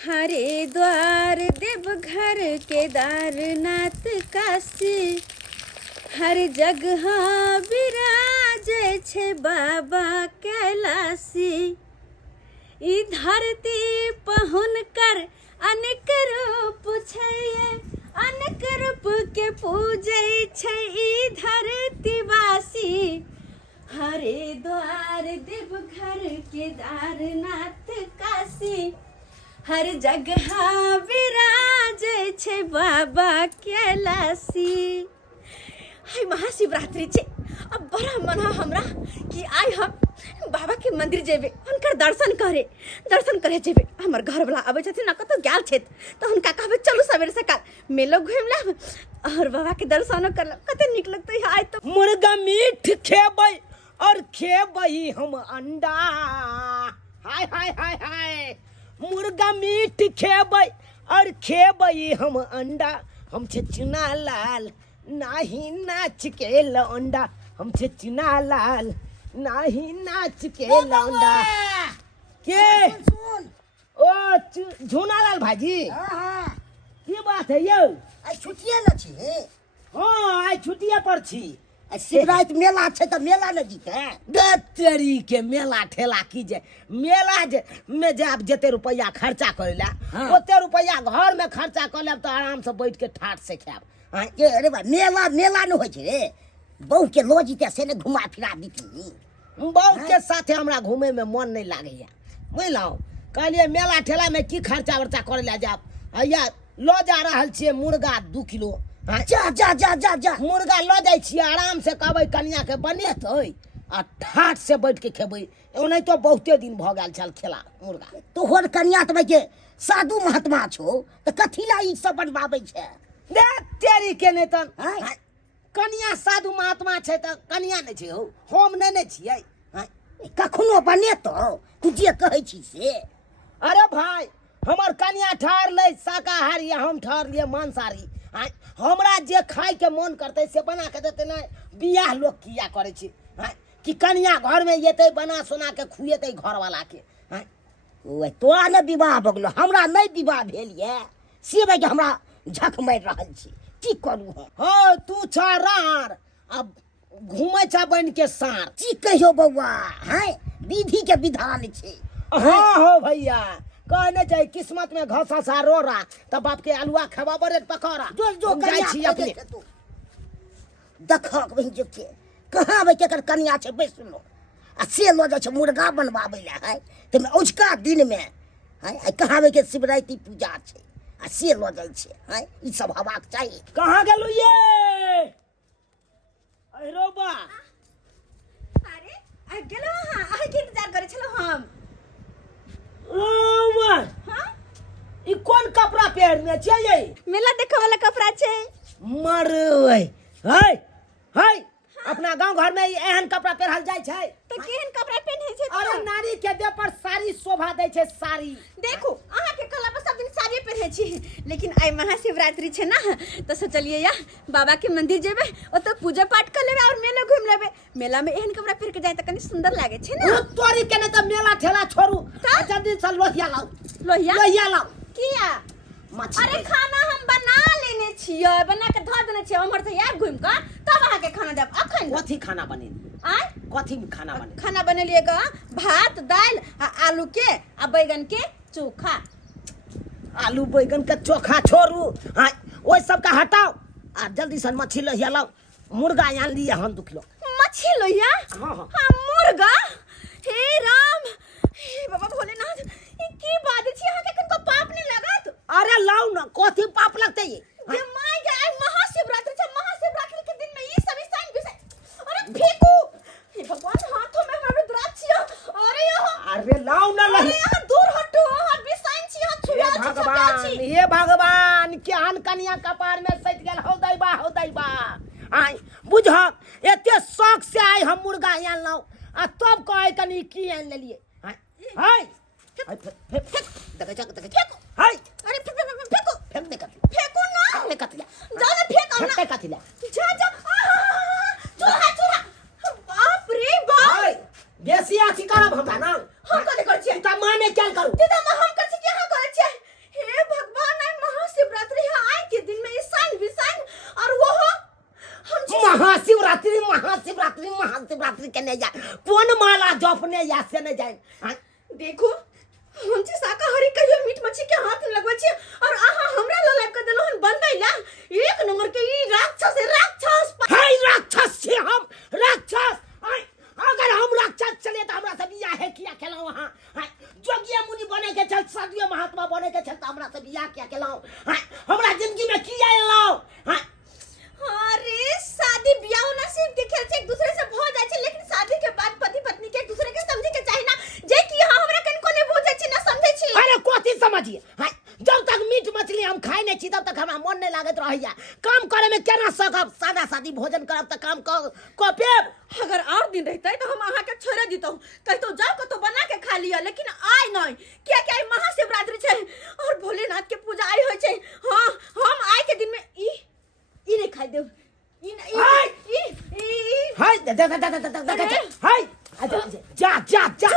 हरिद्वार देवघर केदारनाथ काशी हर जगह विराजे छे बाबा कैलाशी। ई धरती पहुन कर अनेक रूप छै, अनेक रूप के पूजै छै ई धरती वासी। हरिद्वार देवघर केदारनाथ काशी हर जगह विराजे छे बाबा कैलाशी। हाय महाशिवरात्रि छे, अब बड़ा मन है हमरा कि आई हम बाबा के मंदिर जेबे, उनकर दर्शन करे जेबे। हमर घर वाला आबे छथिन ना, कतो गेल छे तो उनका कहबे चलू सवेरे सकाल मेलो घूम लेब और बाबा के दर्शन कर लेब। कते निक लगते है। आई तो मुर्गा मीट खेबै और खेबै हम अंडा। हाय हाय हाय हाय, मुर्गा मीट खेबै और खेबै हम अंडा। हम छे चुना लाल नाही नाच के लौंडा, हम छे चुना लाल नाही नाच के लौंडा। के ओ झूनालाल भाजी, की बात है यौ? आई छुट्टिए न छी। हाँ आई छुट्टिए पर छी। शिवरात्रि मेला छै त मेला न जीते। दत्तरी के मेला ठेला की जे मेला जे में जाब जते रुपया खर्चा करे ला, ओते रुपया घर में खर्चा कर लेब तो आराम से बैठ के ठाट से खाब। हां के अरे बा मेला न होय छै रे, बहु के लो जीते से ने घुमा फिरा दीती। बहु के साथे हमरा घूमे में मन नहीं लागैया, बुझलौ। कहलिए मेला ठेला में की खर्चा वर्चा करे ला जाब। हैया लो जा रहल छिए मुर्गा 2 किलो। जा जा जा जा जा मुर्गा लो जाय छिए, आराम से कहबै कनिया के बनेतै आ ठाट से बैठ के खेबै। ओनै तो बहुते दिन भ गेल छल खेला मुर्गा। तोहर कनिया त के साधु महात्मा छौ त कथी ला ई सब बनवाबै छै? दे तेरी के नै तन कनिया साधु महात्मा छै त कनिया नै छै हो, हम नै छियै। कखनो बनेतो तू जे कहै छी से। अरे भाई हमर कनिया ठहर ले शाकाहारी, हम ठहर लिए मांसाहारी। हमरा जे खाए के मन करते से बना के देते ना। बियाह लोग किया करे छी कि कनिया घर में येते बना सुना के खुएते घर वाला के। ओए तोरा ने विवाह भ गेलो, हमरा नहीं विवाह भेल ये से भाई हमरा झक मार रहल छी। की करू हम? हो तू छरार अब घूमे छ बन के सार। की कहियो बौआ, हैं विधि के विधान छै। हाँ हो भैया, कहने चाहिए किस्मत में घसा सा रो रहा तब बाप के आलुआ खबा बरे पकौड़ा जो जाय छी अपने। देखक वही जो के कहां बे केकर कन्या छै बैस लो आ से लो जा छै मुर्गा बनवाबै ले। है त में औजका दिन में है कहां बे के शिवरात्रि पूजा छै आ से लो जाय छै। है ई सब हवाक चाहिए। कहां गेलु ये? अरे रोबा अरे आ गेलो हां, आइ के इंतजार करे छलो हम। रोबा हां ई कोन कपड़ा पहनने छै ये? मेला देखे वाला कपड़ा छै। मरबै है है अपना गांव घर में एहन कपड़ा पहनल जाय छै तो केहन कपड़ा पहने छै? अरे नारी के देह पर साड़ी शोभा दै छै साड़ी। देखो अहाँ के कला पर सब दिन साड़ी पहने छी, लेकिन आई महाशिवरात्रि छै ना तो सोचलिए या बाबा के मंदिर जेबे, ओतो पूजा पाठ कर लेबे और मेला घूम लेबे। मेला में एहन कपड़ा पहन के जाए त कनी सुंदर लागे छै ना। तोरी के न त मेला ठेला छोड़ू, जल्दी से लोहिया लाओ। लोहिया लाओ। किया? अरे खाना हम बना लेने छियो, बना के धर देने छियो। हमर से यार घूम के तब अहाँ के खाना देब। अखन कथी खाना बनेली? आय कथी खाना बनेली? खाना बनेलिएगा भात दाल आ आलू के आ बैगन के चोखा। आलू बैगन का चोखा छोड़ू, हाँ ओइ सब का हटाओ आ जल्दी से मछली लोहिया लाओ। मुर्गा आन लिया हम 2 किलो। मछली लोहिया? हाँ हाँ मुर्गा। हे राम, हे बाबा भोलेनाथ, ई की बात छी? अहाँ के कनको पाप नहीं लागत? अरे लाओ ना, कथी पाप लगते ये? ये माय गॉड, महाशिवरात्रि छै। महाशिवरात्रि के दिन में ये सब साइन विषय। अरे फेंकू। हे भगवान, हाथों में हमर रुद्राक्ष छियो। अरे यहाँ अरे लाओ ना अरे लही। यहाँ दूर हटो, हाथ भी साइन छी, हाथ छुआ छी, भगवान छी। ये भगवान केहन कनिया कपार में सट गेल हो दैबा। आई बुझक एते शौक से आई हम मुर्गा आन लाओ आ तब कहे कनी की आन लेलिए। हाय फेंको। हाय अरे फेंको। फेंक दे कथी? फेंको ना। फेंक कथी? जाओ ना, फेंको ना। फेंक कथी ला? जा चूहा। बाप रे बाप। हाय बेसी अथी करब हमरा ना। हम कथी कर छियै? त माने क्या करू? हम कर छी कि अहाँ करे छियै? महाशिवरात्रि महाशिवरात्रि महाशिवरात्रि केने जा कौन माला जपने या से ने जाए हाँ? देखो हम जे शाकाहारी कहियो मीट मछली के हाथ लगबै छी और आहा हमरा लो लाइक कर देलो हन बनबैला एक नंबर के ई राक्षस है राक्षस हाय राक्षस छे हम राक्षस हाय अगर हम राक्षस चले तो हमरा सब बियाह है किया केलौ हां हाय जोगिया मुनि बने के चल साधु महात्मा बने के चल त हमरा सब बियाह किया केलौ हाय हमरा जिंदगी में किया एलौ हाय अरे शादी ब्याह ना सिर्फ देखे से एक दूसरे से भ जाय छै लेकिन शादी के बाद पति पत्नी के एक दूसरे के समझे के चाहि ना जे कि हमरा कन कोने बुझै छी ना समझै छी अरे कोथी समझिए हाय जब तक मीट मछली हम खाई नहीं छी तब तक हमरा मन नहीं लागत रहैया काम करे में केना सकब सादा सादी भोजन करब त काम को पेब अगर और दिन रहते तो हम आहा के छोड़ दितो कहतो जाओ को तो बना के खा लिया लेकिन आय नहीं क्या क्या महाशिवरात्रि छै और भोलेनाथ के पूजा आई होय छै हां हम आय के दिन में ई नहीं खाई देव हाय हाय जा जा जा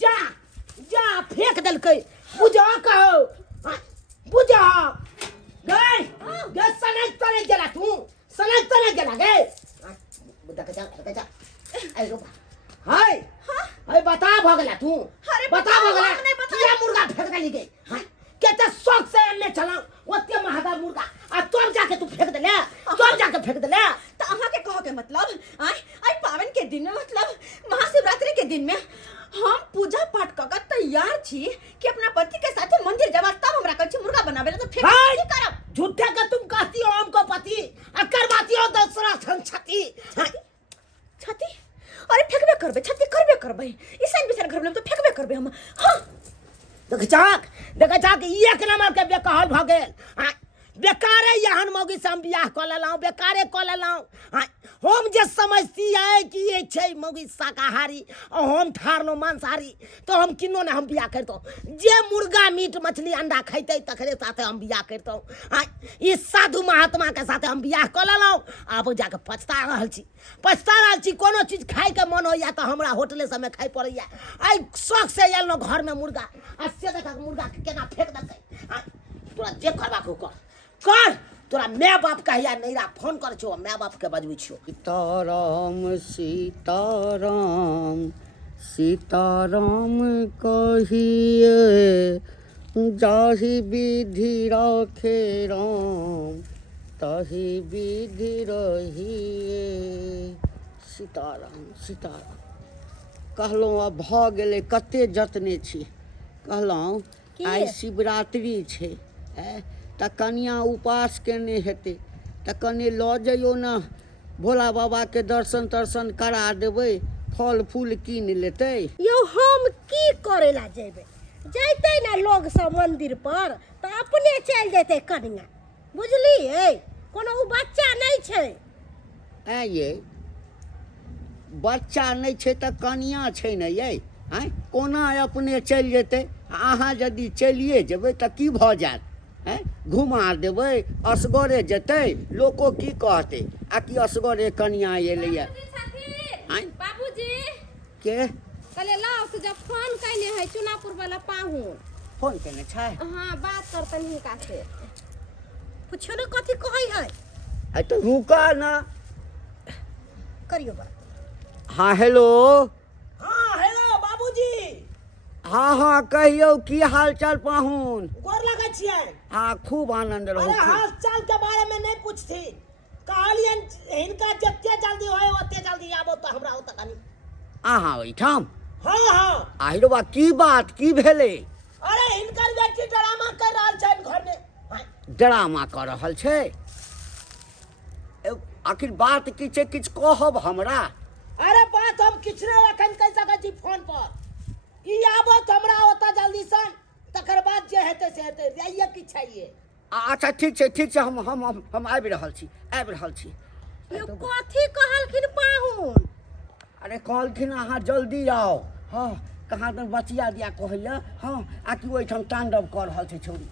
जा जा फेंक देलकै बुझा कहो बुझा गई गई सनक तो नहीं गेला तू सनक तो नहीं गेला गई देख जा आई रुका हाय हाय बता भ गेला तू बता भ गेला किया मुर्गा फेंक देली गई हाय केते शौक से अन्ने चला ओते महंगा मुर्गा आ तोर जाके तू फेंक देले तोर जाके फेंक देले तो अहा के कहो के मतलब आई पावन के दिन में मतलब महाशिवरात्रि के दिन में हम पूजा पाठ क के तैयार छी कि अपना पति के साथ मंदिर जाब तब हमरा कहै छी मुर्गा बनाबे तो फेंक की करब झूठे का तुम कहती हो हमको पति आ करवाती हो दूसरा छती छती अरे फेंकबे करबे छती करबे करबे ईसन बिसन घर में तो फेंकबे करबे हम हां देख चाक एक नंबर के बेकहल भ गेल बेकारे यहन मौगी से हम बियाह क लेलौ बेकारे क लेलौ हम जे समझती है कि ये छै मौगी शाकाहारी और हम ठारलो मांसाहारी तो हम किनो ने हम बियाह करतो जे मुर्गा मीट मछली अंडा खैते तकरे साथे हम बियाह करतो ई साधु महात्मा के साथे हम बियाह क लेलौ आब जाके पछता रहल छी कोनो चीज खाए के मन होइया तो हमरा होटले सब में खाई पड़ैया आई शौक से एलनो घर में मुर्गा आ से देखा मुर्गा के केना फेंक देतै तोरा जे करबा कर तोरा माय बाप कहिया नैरा फोन कर छो माय बाप के बजबै छियो सीताराम सीताराम सीताराम कहिए जाहि विधि राखे राम ताहि विधि रहिए सीताराम सीताराम कहलहुँ आब भऽ गेलै कते जतने छी कहलहुँ आइ शिवरात्रि छै तऽ कनिया उपास केने हेतै तऽ कनि लऽ जइयो ने भोला बाबा के दर्शन तर्शन करा देबै फल फूल कीन लेतै यो हम की करे ला जेबै जैते ना लोग सब मंदिर पर तो अपने चल जेते कनिया बुझलिए कोनो उ बच्चा नहीं छै ऐ ये बच्चा नहीं छै तऽ कनिया छै ने ये आँय कोना अपने चलि जेतै अहाँ यदि चलिए जेबै तऽ की भऽ जायत घुमा देबै असगरे जेतै लोको की कहतै आ कि असगरे कनिया एलैया बाबूजी के कहले लाओ से जब फोन कैले है चुनापुर वाला पाहुन फोन केने छै हाँ बात करतन हिनका से पूछो ना कथी कहै है आ तऽ रुका ना करियो बात हाँ हेलो हां हेलो बाबूजी हाँ हाँ कहियो की हाल चाल पाहुन गोर लगै छियै हाँ खूब आनंद रहू अरे हाल चाल के बारे में नहीं पूछथी कहलियन हिनका जते जल्दी होय ओते जल्दी आबो तो हमरा ओत कनी अहाँ ओहिठाम हां आहिरबा की बात की भेलै अरे हिनकर बेटी ड्रामा कर रहल छै घर में ड्रामा कर रहल छै आखिर बात की छै किछ कहब हमरा अरे बात हम किछ नहीं एखन कह सकै छी फोन पर ई आबो त हमरा ओत जल्दी सन तकर बाद जे हेतै से हेतै रहिए की चाहिए अच्छा ठीक छै हम आबि रहल छी यो कथी कहलखिन पाहुन अरे कहलखिन अहाँ जल्दी आओ हाँ कहाँ तक बचिया दिया कहैया हाँ आ कि ओहिठाम तांडव कर रहल छै छौरी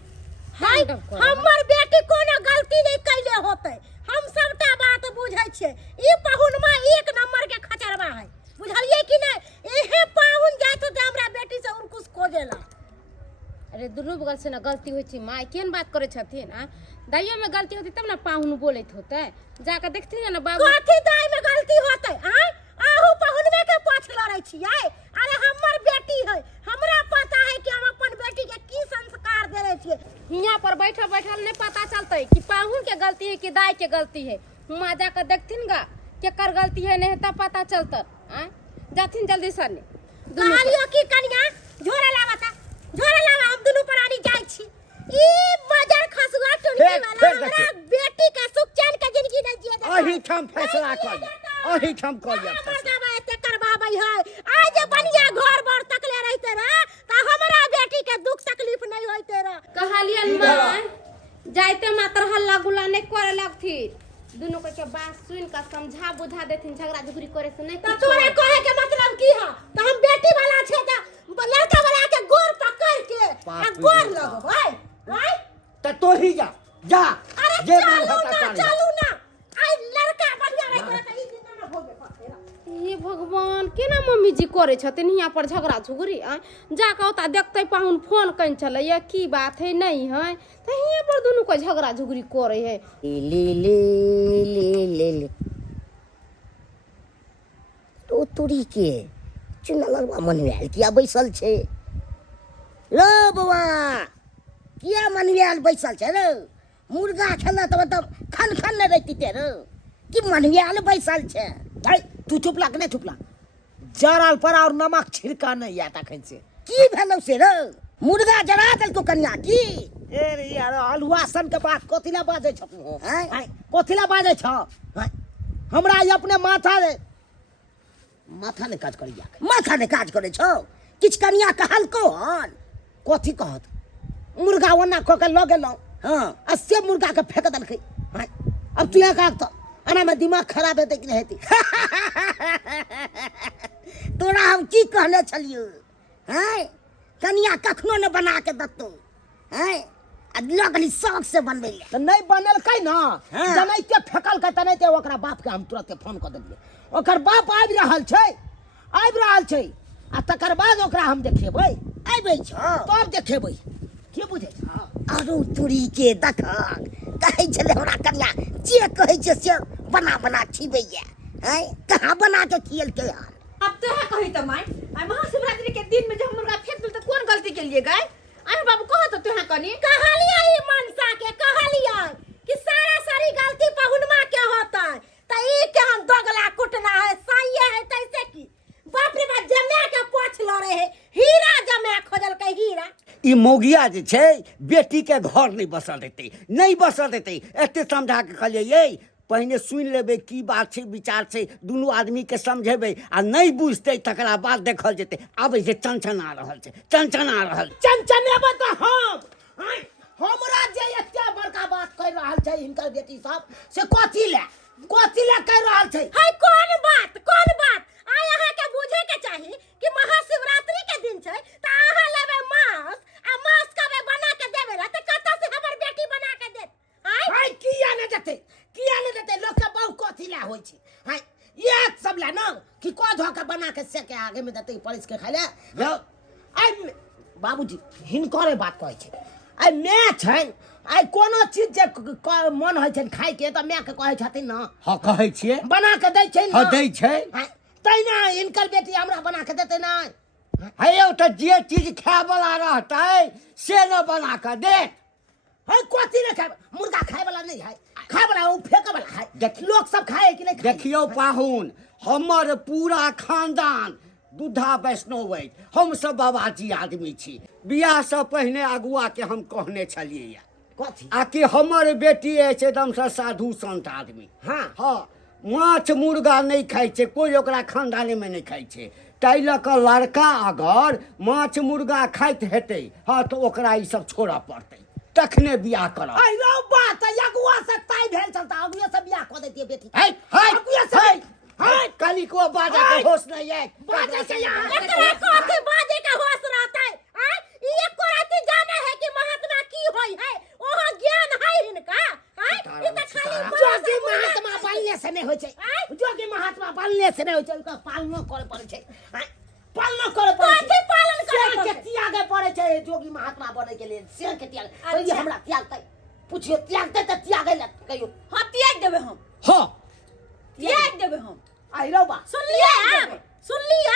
हाय हमर बेटी कोनो गलती नहीं कैले होतै हम सबटा बात बुझै छियै ई पाहुनमा एक नंबर के खचरवा है बुझलिए कि नहीं एहे पाहुन जात त हमरा बेटी से उनकुस खोजेला अरे दुनू बगल से ना गलती होइ छै माय केहन बात करे छथिन आ दाइयो में गलती होती तब ना पाहुन बोलैत होते जाके देखथिन ना बाबू कथी दाई में गलती होतै आय आहू पहुनवे के पाछ लड़ै छियै अरे हमर बेटी है हमरा पता है कि हम अपन बेटी के की संस्कार देले छियै हियां पर बैठल बैठल नहीं पता चलते कि पाहुन के गलती है कि दाई के गलती है हुआ जाकर देखथिन गा केकर गलती है नहीं तब पता चलता आय जाथिन जल्दी से ने कहलियो की कनिया झोरा लावता झोरा लावा हम दुनू प्राणी जाइ छी ई बाजार खसुआ टुनकी वाला हमरा बेटी के सुख चैन के जिंदगी नहीं जिए दे अही ठाम फैसला कर जा अही ठाम कर जा हमर दबा एते करबाबै है आज जे बनिया घर बर तकले रहते रे त हमरा बेटी के दुख तकलीफ नहीं होइते रे कहलियन मां जाइते मात्र हल्ला गुल्ला नहीं करे लगथी दोनों के बात सुन का समझा बुझा देथिन झगड़ा झुगड़ी करे से नहीं त तोरे कहे के मतलब की है त हम बेटी वाला छे त लड़का वाला के गोर पकड़ के आ गोर लगबै भाई त तो ही जा अरे जे चलू ना आई लड़का बढ़िया रहे त ई दिन ना भोगे पड़ते हे भगवान केना मम्मी जी करे छथिन हियां पर झगड़ा झुगड़ी आ जाके ओता देखते पाहुन फोन कइन चले ये की बात है नहीं है त हियां पर दोनों को झगड़ा झुगड़ी करे है ले तो तुरी के चुना लगवा मनवेल किया बैसल छे लो बउआ किया मनवेल बैसल छे रे मुर्गा खेला त मतलब खन खन न रहती ते रे कि मनवेल बैसल छे भाई तू चुप लाग नहीं चुप लाग जराल पर और नमक छिड़का नहीं आता खन से की भेलौ से रे मुर्गा जरा दल को कन्या की ए रे यार हलुआ सन के बात कोथिला बाजे छ हैं कोथिला बाजे छ हमरा ये अपने माथा रे माथा ने काज करिया माथा ने काज करे छौ किछ कन्या कहल कोन कथी कहत मुर्गा वना को के लगे लो हां अस्से मुर्गा के फेंक दलकै अब तू का तो अना में दिमाग खराब हेते कि नहीं हेती तोरा हम की कहने छलियो हैं कन्या कखनो न बना के दत्तो हैं आ लगली शौक से बनबै ले तो नहीं बनल कै ना हाँ। जनैते फेकल के तनैते ओकरा बाप के हम तुरंत फोन कर देलिए ओकर बाप आबि रहल छै आ तकर बाद ओकरा हम देखेबै आबै छौ तब देखेबै के बुझे छ आरो तुरी के दखक कहै छले हमरा कन्या जे कहै छै से बना बना खिबैया हैं कहाँ बना के खियल के यार अब तो है कही तो माय आई महाशिवरात्रि के दिन में जब मुर्गा फेंक दल तो कौन गलती के लिए गए आई बाबू कहो तो तुहा कनी कहलिया ई मनसा के कहलिया कि सारा सारी गलती पहुनमा के होता त ई के हम दोगला कुटना है सही है तैसे की बाप रे बाप जमे के पोछ लड़े है हीरा जमे खोजल के हीरा ई मौगिया जे छै बेटी के घर नहीं बसल देते एते समझा के कहलिए ये पहिने सुनि लेबै की बात छै विचार छै दुनू आदमी के समझेबै आ नहीं बुझतै तकरा बाद देखल जेतै आबै जे चंचना रहल चंचनेबे तो हम हमरा जे एते बड़का बात कह रहल छै हिनकर बेटी सब से कथी ले कह रहल छै है कौन बात आय अहाँ के बुझे के चाही कि महाशिवरात्रि के दिन छै त अहाँ लेबे मांस आ मांस कबे बना के देबे ला त कत से हमर बेटी बना के देत हाय किया न देते लोग के बहु कथी ला होय छै हाय ये सब ला न कि को धो के बना के से के आगे में देते परिस के खाले आई बाबूजी हिनकरे बात कहै छै आई मैं छन आई कोनो चीज जे मन होय छै खाय के त मैं के कहै छथिन न हाँ कहै छियै बना के दै छै हाँ न दै छै तैना हिनकर बेटी हमरा बना के देते न हे यौ त जे चीज खाय वाला रहतै से न बना के दे है कथी ने खाय मुर्गा खाय वाला नहीं है खाय वाला उ फेंके वाला है लोग सब खाए कि नहीं खाए? देखियो पाहुन हमर पूरा खानदान बुद्धा वैष्णव अछि हम सब बाबाजी आदमी छी बियाह से पहिने अगुआ के हम कहने छलिए कथी आ कि हमर बेटी अछि एकदम से साधु संत आदमी हाँ माछ मुर्गा नहीं खाइ छै कोई ओकरा खानदाने में नहीं खाइ छै ताहि लऽ कऽ लड़का अगर माछ मुर्गा खाइत हेतै हाँ तो ओकरा ई सब छोड़ऽ पड़तै तखने बियाह करब आई रो बात अगुआ से ताई भेल चलता अगुआ से बियाह कर देती बेटी है अगुआ से है कली को बाजा के होश नहीं है बाजा से यहाँ एकरा कथी बाजे के होश रहतै हैं ई एको राति जाने है कि महात्मा की होय है ओहो ज्ञान है हिनका हैं ई त खाली जोगी महात्मा बनले से नहीं होय छै जोगी महात्मा बनले से नहीं होय छै ओकरा पालनो करे पड़ै छै पालनो करे पड़ै छै कथी पालन करे के त्यागे पड़े छे जोगी महात्मा बने के लिए से के त्याग पहिले अच्छा। हमरा त्यागतै पूछियो त्यागतै त त्यागे ले कहियो हाँ त्याग देबे हम, हां त्याग देबे हम। आई रो बा सुन लिए आप, सुन लिए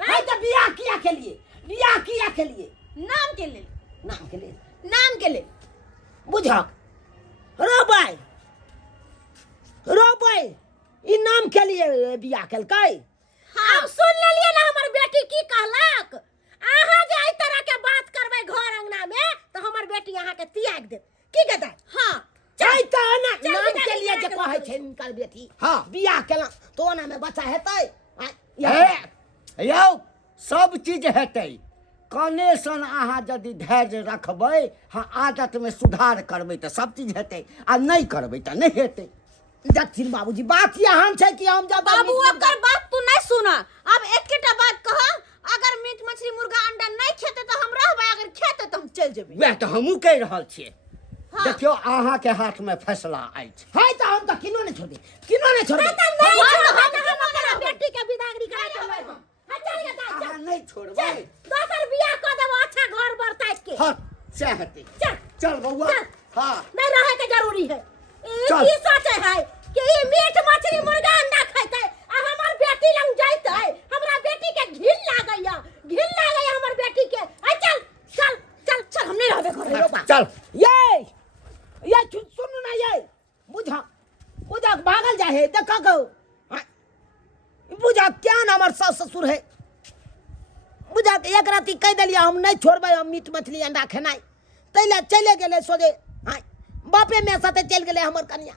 है त बियाह किया के लिए बियाह किया के लिए नाम के लेल, नाम के लिए नाम के लेल। बुझक रो भाई ई नाम के लिए बियाह केलकै अब सुन लेलिए ना हमर बेटी की कहलक। अहाँ जे एहि तरह के बात करबै घर अंगना में तो हमर बेटी अहाँ के त्याग देत। की कहतै? हाँ चाहे त ना चल नाम बिना के लिए बियाह जे के कहै बात छै इनकर बेटी हाँ। बियाह केला तो ओना में बच्चा हेतै यौ सब चीज हेतै कने सन अहाँ यदि धैर्य रखबै हाँ आदत में सुधार करबै तऽ सब चीज हेतै आ नहीं करबै तऽ नहीं हेतै। दक्षिण बाबूजी बात यहाँ छै कि हम जब बाबू ओकर बात तू नहीं सुना। अब एकेटा बात कह, अगर मीट मछली मुर्गा अंडा नहीं खेते तो हम रहबै, अगर खेते तो हम चल जेबै। वएह तऽ हमहूँ कहि रहल छियै। हाँ। देखियो अहाँ के हाथ में फैसला अछि। है त हम त किनो नहीं छोड़बे किनो नहीं छोड़बे नहीं छोड़बै हम ओकर बेटी के विदागरी करा देबै। हाँ चल गे दाई अहाँ चल। नहीं छोड़बै दोसर बियाह क देबो अच्छा घर बरताइत के। हाँ से हेतै। चल चल बउआ चल। हाँ नहीं रहे के जरूरी है। चल। की सोचे है कि ये मीट मछली मुर्गा अंडा खैते आ हमर बेटी लंग जाइते हमरा बेटी के घिन लागैया हमर बेटी के। आ चल चल चल चल हम नहीं रहबे घर में। चल ये सुन ना ये बुझक भागल जा है देख गो बुझक क्या ना हमर सास ससुर है बुझक एक राती कह दिलिया हम नहीं छोड़बे हम मीट मछली अंडा खेनाई तैले चले गेले सोजे हां बापे में साथे चल गेले हमर कन्या।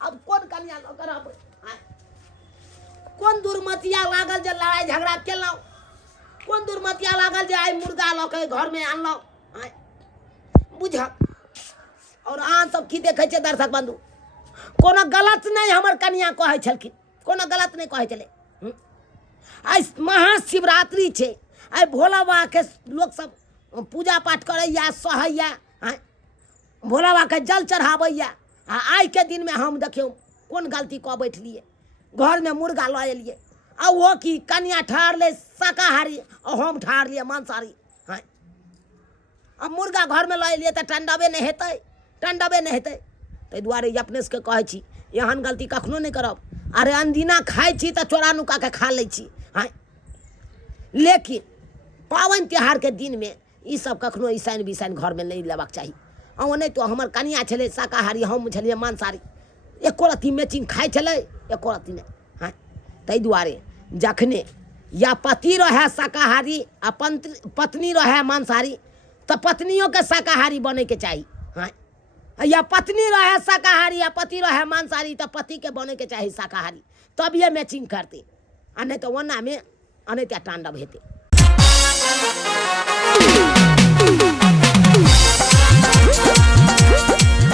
अब कौन कन्या ल करब कौन दुर्मतिया लागल जे लड़ाई झगड़ा केलौ कौन दुर्मतिया लागल जे आई मुर्गा ल के घर में आनलौ बुझक। और अहाँ सब की देखे छे दर्शक बंधु कोनो गलत नहीं हमर कन्या कहै छलखिन कोनो गलत नहीं कहै छले। आई महाशिवरात्रि छे आई भोला बाबा के लोग सब पूजा पाठ करैया सहैया भोला बाबा के जल चढ़ावैया आई के दिन में हम देखियो कौन गलती कऽ बैठलिए घर में मुर्गा लऽ एलिए आ वो की कन्या ठाड़ ले शाकाहारी और हम ठाड़ लिए मांसाहारी। हाँ अब मुर्गा घर में लऽ एलिए तऽ टंडबे नहीं हेतै ताहि दुआरे अपने से कहै छी एहन गलती कखनो नहीं करब। अरे अनदिना खाइ छी तऽ चोरा नुका के खा लै छी। हाँ लेकिन पावन त्योहार के दिन में ई सब कखनो ईसाइन बिसाइन घर में नहीं लेबाक चाही। और नहीं तो हमर कनिया छले शाकाहारी हम छलिए मांसाहारी एको रत्ती मैचिंग खाइ छलै एको रत्ती नहीं। हाँ ताहि दुआरे जखने या पति रहे शाकाहारी आ पत्नी रहे मांसाहारी तो पत्नियों के शाकाहारी बने के चाहिए। हाँ या पत्नी रहे शाकाहारी या पति रहे मांसाहारी तो पति के बने के चाहिए शाकाहारी तब ये मैचिंग करते आ नहीं तो वना में अनैत्या तांडव हेते।